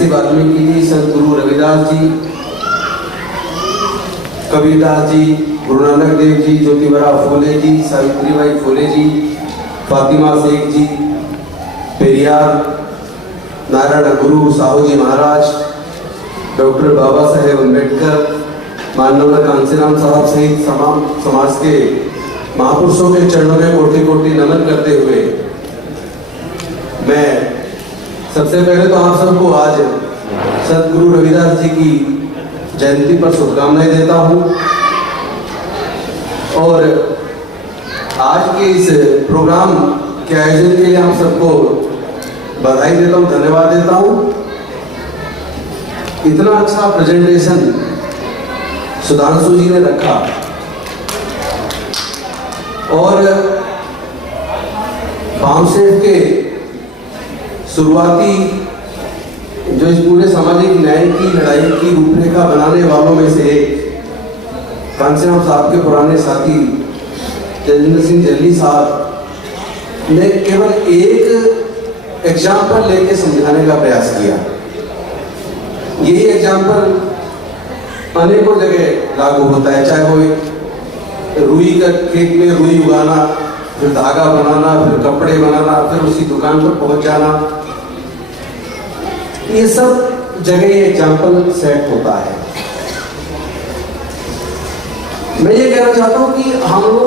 महर्षि वाल्मीकि जी, संत गुरु रविदास जी, कबीरदास जी, गुरु नानक देव जी, ज्योतिबा फूले जी, सावित्रीबाई फूले जी, फातिमा शेख जी, पेरियार, नारायण गुरु साहू जी महाराज, doctor Baba Saheb Ambedkar, माननीय कांसीराम साहब सहित तमाम समाज के महापुरुषों के चरणों में कोटि कोटि नमन करते हुए मैं सबसे पहले तो आप सबको आज सतगुरु रविदास जी की जयंती पर शुभकामनाएं देता हूं और आज के इस प्रोग्राम के आयोजन के लिए आप सबको बधाई देता हूं, धन्यवाद देता हूं। इतना अच्छा प्रेजेंटेशन सुधांशु जी ने रखा और बामसेफ के शुरुआती जो इस पूरे सामाजिक न्याय की लड़ाई की रूपरेखा बनाने वालों में से एक कांसीराम साहब के पुराने साथी तेजिंदर सिंह जल्ली साहब ने केवल एक एग्जाम्पल लेके समझाने का प्रयास किया। यही एग्जाम्पल अनेकों जगह लागू होता है, चाहे वो रुई का खेत में रुई उगाना, फिर धागा बनाना, फिर कपड़े बनाना, फिर उसी दुकान पर पहुंच जाना, ये सब जगह ये एग्जाम्पल सेट होता है। मैं ये कहना चाहता हूं कि हम लोग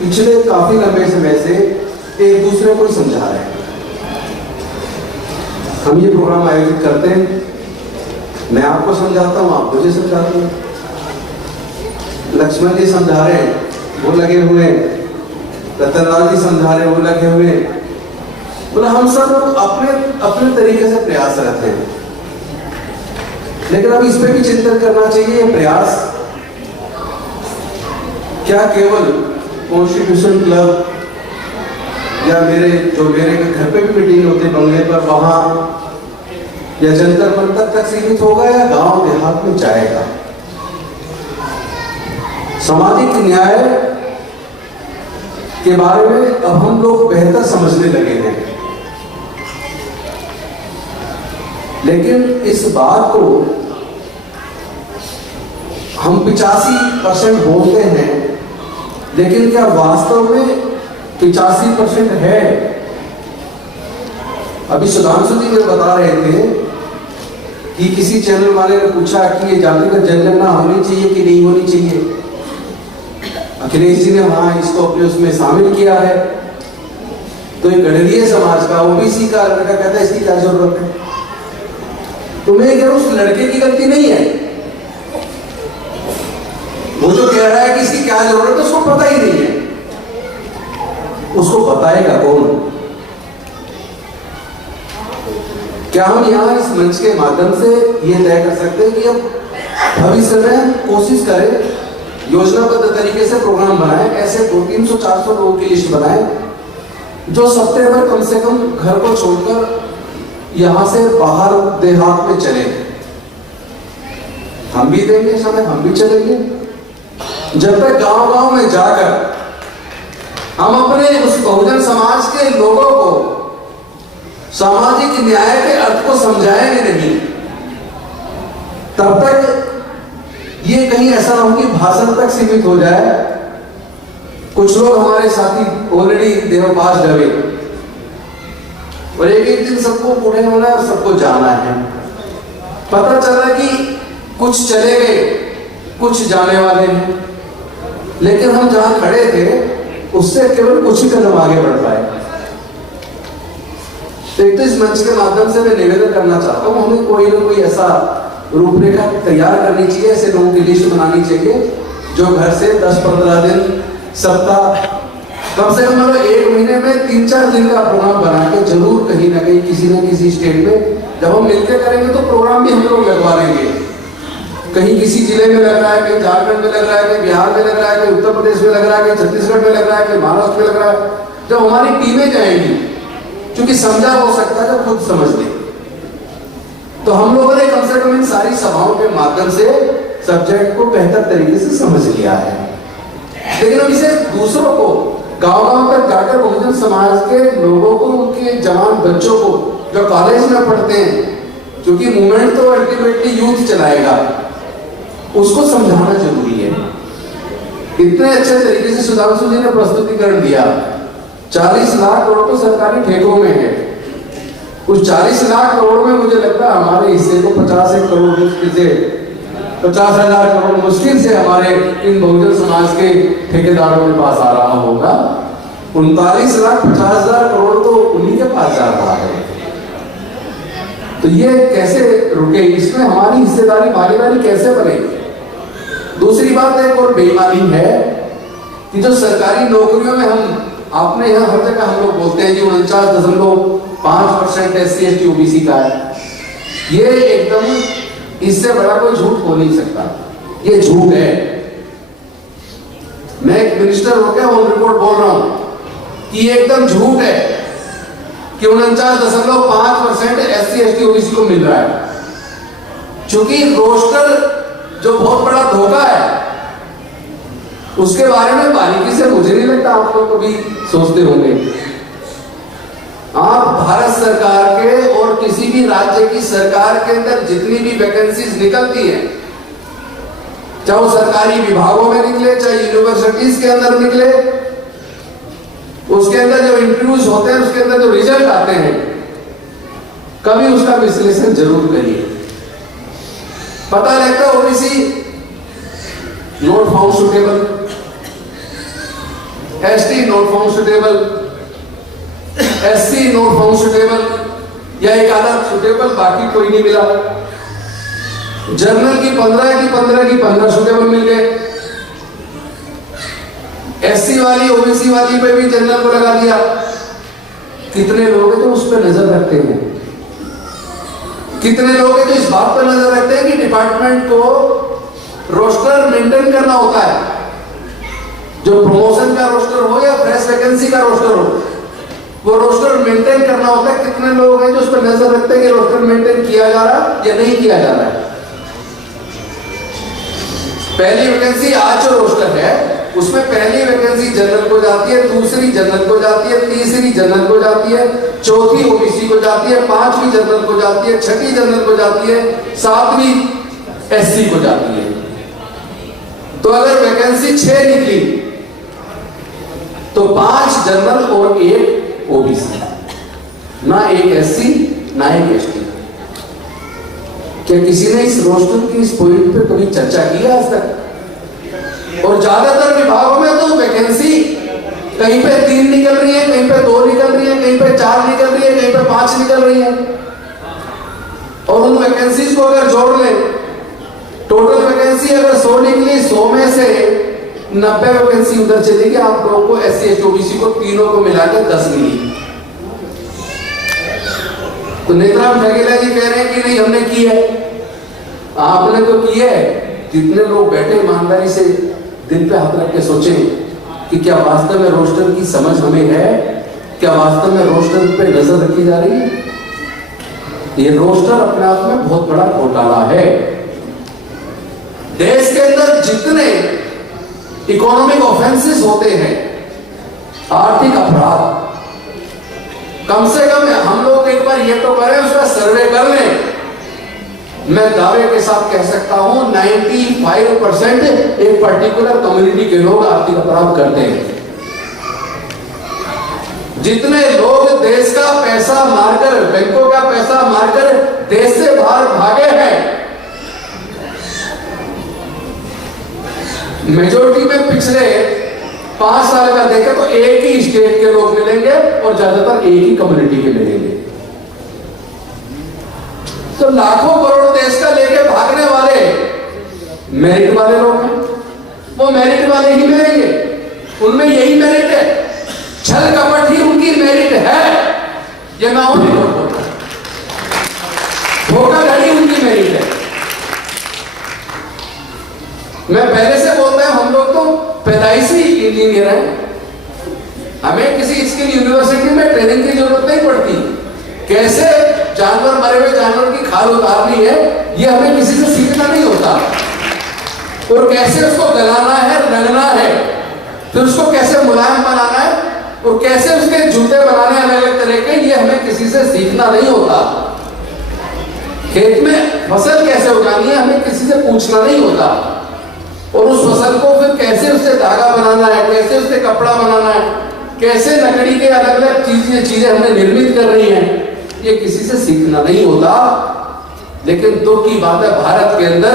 पिछले काफी लंबे समय से एक दूसरे को समझा रहे हैं। हम ये प्रोग्राम आयोजित करते हैं, मैं आपको समझाता हूं, आप मुझे समझाते हैं। लक्ष्मण जी समझा रहे हैं, वो लगे हुए, रतनलाल जी समझा रहे हैं, वो लगे हुए। बोला हम सब लोग अपने अपने तरीके से प्रयासरत हैं, लेकिन अब इस पे भी चिंतन करना चाहिए। ये प्रयास क्या केवल कॉन्स्टिट्यूशन क्लब या मेरे घर पे भी मीटिंग होती है बंगले पर, वहां या जंतर मंतर तक सीमित होगा या गांव देहात में जाएगा? सामाजिक न्याय के बारे में अब हम लोग बेहतर समझने लगे हैं, लेकिन इस बात को हम 85% बोलते हैं, लेकिन क्या वास्तव में 85% है? अभी सुधांशु जी ने बता रहे थे कि किसी चैनल वाले ने पूछा कि ये जातिगत जनगणना होनी चाहिए कि नहीं होनी चाहिए। अखिलेश जी ने वहां इसको अपने उसमें शामिल किया है, तो एक गणरीय समाज का ओबीसी का लड़का कहता है इसकी क्या जरूरत है? तो मैं कह रहा हूं उस लड़के की गलती नहीं है, वो जो कह रहा है कि इसकी क्या जरूरत है उसको पता ही नहीं है। उसको बताएगा कौन? क्या हम यहाँ इस मंच के माध्यम से ये तय कर सकते हैं कि अब भविष्य में कोशिश करें, योजनाबद्ध तरीके से प्रोग्राम बनाएं, ऐसे 200-300-400 लोगों की लिस्ट बनाएं जो सप्ताह भर कम से कम घर को छोड़कर यहाँ से बाहर देहात में चले। हम भी देंगे समय, हम भी चलेंगे, जब तक गांव-गांव में जाकर हम अपने उस बहुजन समाज के लोगों को सामाजिक न्याय के अर्थ को समझाएंगे नहीं, तब तक ये कहीं ऐसा ना हो कि भाषण तक सीमित हो जाए। कुछ लोग हमारे साथी ऑलरेडी देवपास डबे और एक दिन सबको बूढ़े होना है और सबको जाना है। पता चला कि कुछ चले गए, कुछ जाने वाले हैं, लेकिन हम जहां खड़े थे उससे केवल कुछ ही कदम आगे बढ़ पाए। तो एक तो इस मंच के माध्यम से मैं निवेदन करना चाहता हूँ, हमें कोई ना कोई ऐसा रूपरेखा तैयार करनी चाहिए, ऐसे लोगों की लिस्ट बनानी चाहिए जो घर से 10-15 दिन, सप्ताह, कम से कम मतलब 1 महीने में 3-4 दिन का प्रोग्राम बना के जरूर कहीं ना कहीं किसी न किसी स्टेट में, जब हम मिलकर करेंगे तो प्रोग्राम भी हम लोग लगवा लेंगे। कहीं किसी जिले में लग रहा है, कहीं झारखंड में लग रहा है, कहीं बिहार में लग रहा है, कहीं उत्तर प्रदेश में लग रहा है, कहीं छत्तीसगढ़ में लग रहा है, कहीं महाराष्ट्र में लग रहा है। जब हमारी टीमें जाएंगी, क्योंकि समझा हो सकता है जब खुद समझ ले, तो हम लोगों ने कम से कम इन सारी सभाओं के माध्यम से सब्जेक्ट को बेहतर तरीके से समझ लिया है। लेकिन अब इसे दूसरों को गांव-गांव तक जाकर बहुजन समाज के लोगों को, उनके जवान बच्चों को जो कॉलेज में पढ़ते हैं, क्योंकि मूवमेंट तो अल्टीमेटली यूथ चलाएगा, उसको समझाना जरूरी है। इतने अच्छे तरीके से सुधांशु जी ने प्रस्तुतिकरण दिया। 40 लाख करोड़ तो सरकारी ठेकों में है। उस 40 लाख करोड़ में मुझे लगता है हमारे हिस्से को 51 करोड़ मुश्किल से 50,000 करोड़ मुश्किल से हमारे इन बहुजन समाज के ठेकेदारों के पास आ रहा होगा। 39,50,000 करोड़ तो उन्हीं के पास जा रहा है। तो ये कैसे रुके, इसमें हमारी हिस्सेदारी भागीदारी कैसे बने? दूसरी बात एक और बेईमानी है कि जो सरकारी नौकरियों में हम, आपने यहाँ हर जगह हम लोग बोलते हैं कि 49.5% SC ST OBC का है। ये एकदम, इससे बड़ा कोई झूठ हो नहीं सकता, ये झूठ है। मैं एक मिनिस्टर होकर ऑन रिपोर्ट बोल रहा हूं कि ये एकदम झूठ है कि 49.5% SC ST OBC को मिल रहा है। क्योंकि रोस्टर जो बहुत बड़ा धोखा है, उसके बारे में बारीकी से मुझे नहीं लगता आप लोग कभी सोचते होंगे। आप भारत सरकार के और किसी भी राज्य की सरकार के अंदर जितनी भी वैकेंसीज निकलती हैं, चाहे वो सरकारी विभागों में निकले, चाहे यूनिवर्सिटीज के अंदर निकले, उसके अंदर जो इंटरव्यूज होते हैं, उसके अंदर जो रिजल्ट आते हैं, कभी उसका विश्लेषण जरूर करिए। पता लगता है OBC not found suitable, ST not found suitable, SC not found suitable, या एक आधा सुटेबल, बाकी कोई नहीं मिला। जनरल की 15 सुटेबल मिल गए। एससी वाली ओबीसी वाली पे भी जनरल को लगा दिया। कितने लोग हैं जो उस पर नजर रखते हैं? कितने लोग हैं जो इस बात पर नजर रखते हैं कि डिपार्टमेंट को रोस्टर मेंटेन करना होता है, जो प्रमोशन का रोस्टर हो या फ्रेश वैकेंसी का रोस्टर हो, वो रोस्टर मेंटेन करना होता है। कितने लोग हैं जो उस पर नजर रखते हैं कि रोस्टर मेंटेन किया जा रहा या नहीं किया जा रहा है? पहली वैकेंसी आज जो रोस्टर है उसमें पहली वैकेंसी जनरल को जाती है, दूसरी जनरल को जाती है, तीसरी जनरल को जाती है, चौथी ओबीसी को जाती है, पांचवी जनरल को जाती है, छठी जनरल को जाती है, सातवीं एससी को जाती है। तो अगर वैकेंसी 6 निकली तो 5 जनरल और 1 ओबीसी, ना एक एससी ना एक एसटी। क्या किसी ने इस रोस्टर की इस पॉइंट पे कभी चर्चा की है आज तक? और ज्यादातर विभागों में तो वैकेंसी कहीं पे 3 निकल रही है, कहीं पे 2 निकल रही है, कहीं पे 4 निकल रही है, कहीं पे 5 निकल रही है। और उन वैकेंसीज को अगर जोड़ लें, टोटल वैकेंसी अगर 100 निकली, 100 में से 90 वैकेंसी उधर चलेगी। आप लोगों को एससी एसटी ओबीसी को तीनों को मिलाकर 10 मिली। तो नेत्राम ठगेला जी कह रहे हैं कि नहीं हमने की है। आपने तो की है। जितने लोग बैठे ईमानदारी से दिल पे हाथ रख के सोचें कि क्या वास्तव में रोस्टर की समझ हमें है, क्या वास्तव में रोस्टर पे नजर रखी जा रही है? ये रोस्टर अपने आप में बहुत बड़ा घोटाला है। देश के अंदर जितने इकोनॉमिक ऑफेंसेस होते हैं, आर्थिक अपराध, कम से कम हम लोग एक बार ये तो करें, उसका सर्वे कर लें। मैं दावे के साथ कह सकता हूं 95% एक पर्टिकुलर कम्युनिटी के लोग आर्थिक अपराध करते हैं। जितने लोग देश का पैसा मारकर, बैंकों का पैसा मारकर देश से बाहर भागे हैं, मेजोरिटी में पिछले 5 साल का देखें तो एक ही स्टेट के लोग मिलेंगे और ज्यादातर एक ही कम्युनिटी के मिलेंगे। तो लाखों करोड़ देश का लेके भागने वाले मेरिट वाले लोग हैं, वो मेरिट वाले ही मिलेंगे, उनमें यही मेरिट है। छल कपट ही उनकी मेरिट है, ये मैं और नहीं बोलता। धोखाधड़ी उनकी मेरिट है। मैं पहले से बोलता हूं, हम लोग तो पैदाइशी इंजीनियर हैं, हमें किसी स्किल यूनिवर्सिटी में ट्रेनिंग की जरूरत नहीं पड़ती। कैसे जानवर, मरे हुए जानवर की खाल उतारनी है, ये हमें किसी से सीखना नहीं होता। और कैसे उसको गलाना है, रंगना है, फिर उसको कैसे मुलायम बनाना है और कैसे उसके जूते बनाने अलग अलग तरह के, ये हमें किसी से सीखना नहीं होता। खेत में फसल कैसे उगानी है हमें किसी से पूछना नहीं होता, और उस फसल को फिर कैसे उससे धागा बनाना है, कैसे उससे कपड़ा बनाना है, कैसे लकड़ी के अलग अलग चीजें हमें निर्मित कर रही हैं, ये किसी से सीखना नहीं होता। लेकिन दुख की बात है, भारत के अंदर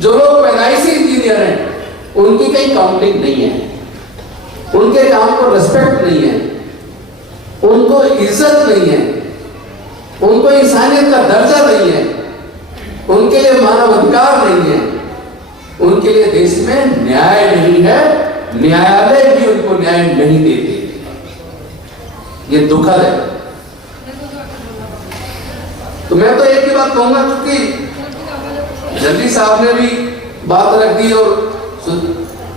जो लोग पैदाइशी इंजीनियर हैं उनकी कहीं काउंटिंग नहीं है, उनके काम को रिस्पेक्ट नहीं है, उनको इज्जत नहीं है, उनको इंसानियत का दर्जा नहीं है, उनके लिए मानव अधिकार नहीं है, उनके लिए देश में न्याय नहीं है, न्यायालय भी उनको न्याय नहीं देते। ये दुखद है। तो मैं तो एक ही बात कहूंगा, क्योंकि जल्दी साहब ने भी बात रख दी और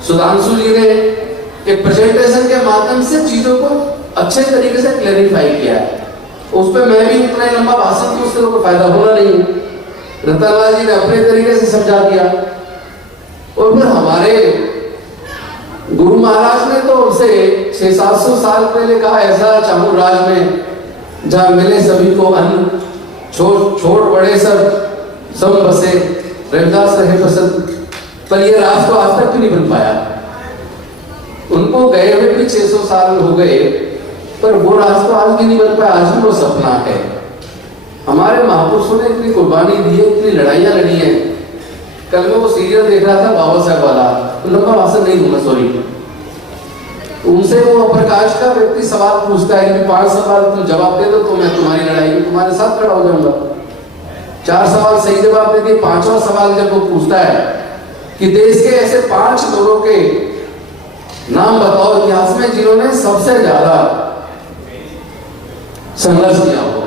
सुधांशु जी ने एक प्रेजेंटेशन के माध्यम से चीजों को अच्छे तरीके से क्लैरिफाई किया है। उस पर मैं भी उतना लंबा भाषण की उससे कोई फायदा होना नहीं है। रतनलाल जी ने अपने तरीके से समझा दिया, और फिर हमारे गुरु महाराज ने तो उसे 600-700 साल पहले कहा, ऐसा चामुर राज में जहां मिले सभी को अन्न, छोड़ बड़े सब बसे, रविदास रहे पसंद। पर ये राज तो आज तक भी नहीं बन पाया। उनको गए हुए भी 600 साल हो गए, पर वो राज तो आज भी नहीं बन पाया। आज भी वो सपना है। हमारे महापुरुषों ने इतनी कुर्बानी दी है, इतनी लड़ाइयां लड़ी हैं। कल मैं वो सीरियल देख रहा था बाबा साहब वाला, तो लंबा भाषण नहीं दूंगा, सॉरी। उनसे वो प्रकाश का व्यक्ति सवाल पूछता है कि 5 सवाल तुम जवाब दे दो तो मैं तुम्हारी लड़ाई में तुम्हारे साथ खड़ा हो जाऊंगा। 4 सवाल सही जवाब दे दिए। 5वां सवाल जब वो पूछता है कि देश के ऐसे 5 लोगों के नाम बताओ इतिहास में जिन्होंने सबसे ज्यादा संघर्ष किया हो,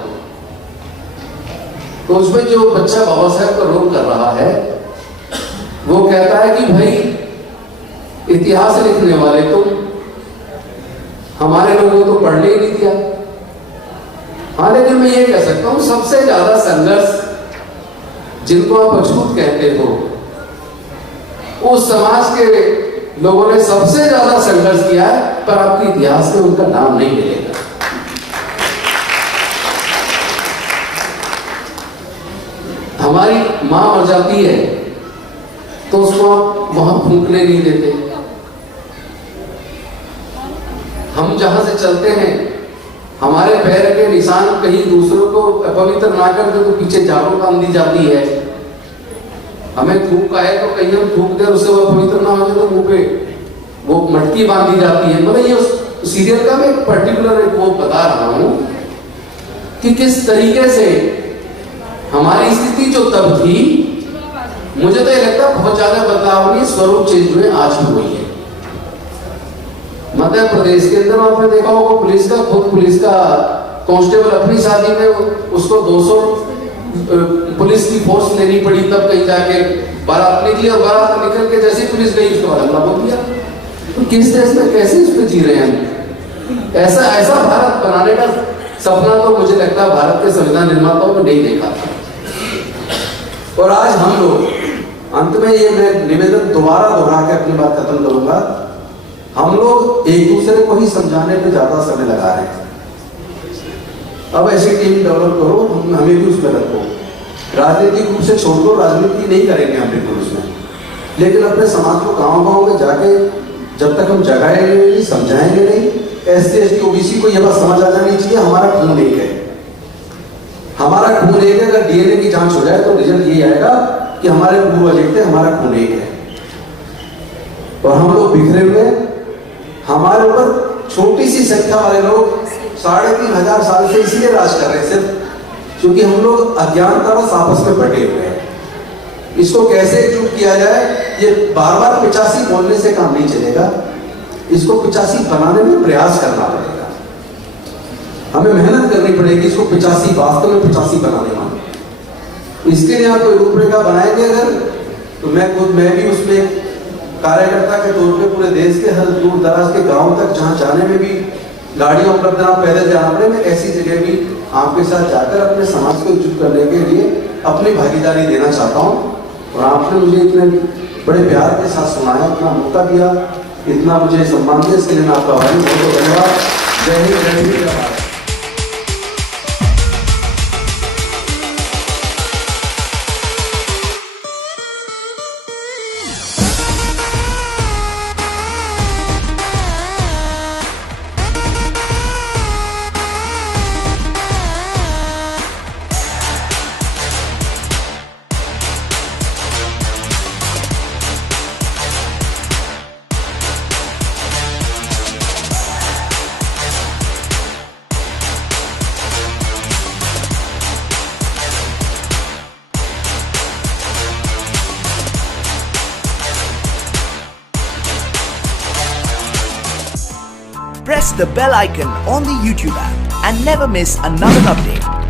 तो उसमें जो बच्चा बाबा साहब का रोल कर रहा है वो कहता है कि भाई इतिहास लिखने वाले तुम, हमारे लोगों को तो पढ़ने ही नहीं दिया। हाँ, लेकिन मैं ये कह सकता हूं सबसे ज्यादा संघर्ष जिनको आप अछूत कहते हो, उस समाज के लोगों ने सबसे ज्यादा संघर्ष किया है, पर आपके इतिहास में उनका नाम नहीं मिलेगा। हमारी मां मर जाती है तो उसको आप वहां फूंकने नहीं देते। हम जहां से चलते हैं, हमारे पैर के निशान कहीं दूसरों को अपवित्र ना कर दे तो पीछे झाड़ू बांध दी जाती है। हमें थूक आए तो कहीं हम थूक दे, उससे वो अपवित्र ना हो जाए तो मुंह पे वो मटकी बांधी जाती है। मतलब ये उस सीरियल का मैं पर्टिकुलर एक वो बता रहा हूं कि किस तरीके से हमारी स्थिति जो तब थी, मुझे तो ये लगता है बहुत ज्यादा बदलाव नहीं, स्वरूप चेंज हुए आज भी हुई है। मध्य प्रदेश के अंदर आपने देखा होगा पुलिस का कांस्टेबल अपनी शादी में उसको 200 पुलिस की फोर्स लेनी पड़ी, तब कहीं जाके बारात निकली, और बारात निकल के जैसे पुलिस गई उसके बाद हमला बोल दिया। तो किस देश में कैसे इस पे जी रहे हैं? ऐसा भारत बनाने का सपना तो मुझे लगता है भारत के संविधान निर्माताओं ने नहीं देखा था। और आज हम लोग, अंत में ये मैं निवेदन दोबारा दोहरा के अपनी बात खत्म करूंगा, हम लोग एक दूसरे को ही समझाने पे ज्यादा समय लगा रहे हैं। अब ऐसी टीम डेवलप करो, हमें भी उसमें रखो, राजनीतिक रूप से छोड़ दो, राजनीति नहीं करेंगे हम बिल्कुल उसमें, लेकिन अपने समाज को गाँव में जाके जब तक हम जगाएंगे नहीं, समझाएंगे नहीं, SC ST OBC को यह बात समझ आ जानी चाहिए हमारा खून एक है। हमारा खून एक है। अगर DNA की जांच हो जाए तो रिजल्ट ये आएगा कि हमारे पूर्वज एक थे, हमारा खून एक है। और हम लोग बिखरे हुए, हमारे ऊपर छोटी सी संख्या वाले लोग 3500 साल से इसलिए राज कर रहे हैं, सिर्फ क्योंकि हम लोग अज्ञानतावश आपस में बटे हुए हैं। इसको कैसे एकजुट किया जाए, ये बार-बार 85 बोलने से काम नहीं चलेगा, इसको 85 बनाने में प्रयास करना पड़ेगा, हमें मेहनत करनी पड़ेगी इसको 85 वास्तव में 85 बनाने में। इसके लिए आप कोई रूपरेखा बनाएंगे अगर, तो मैं भी उसमें कार्यकर्ता के तौर पे पूरे देश के हर दूर दराज के गांव तक, जहां जाने में भी गाड़ियां उपलब्ध ना, पैदल जाना पड़े, मैं ऐसी जगह भी आपके साथ जाकर अपने समाज को एकजुट करने के लिए अपनी भागीदारी देना चाहता हूँ। और आपने मुझे इतने बड़े प्यार के साथ सुनाया, इतना मौका दिया, इतना मुझे सम्मान दिया, इसके लिए मैं आपका आभारी हूँ। बहुत बहुत धन्यवाद। जय हिंद, जय Hind. press the bell icon on the YouTube app and never miss another update.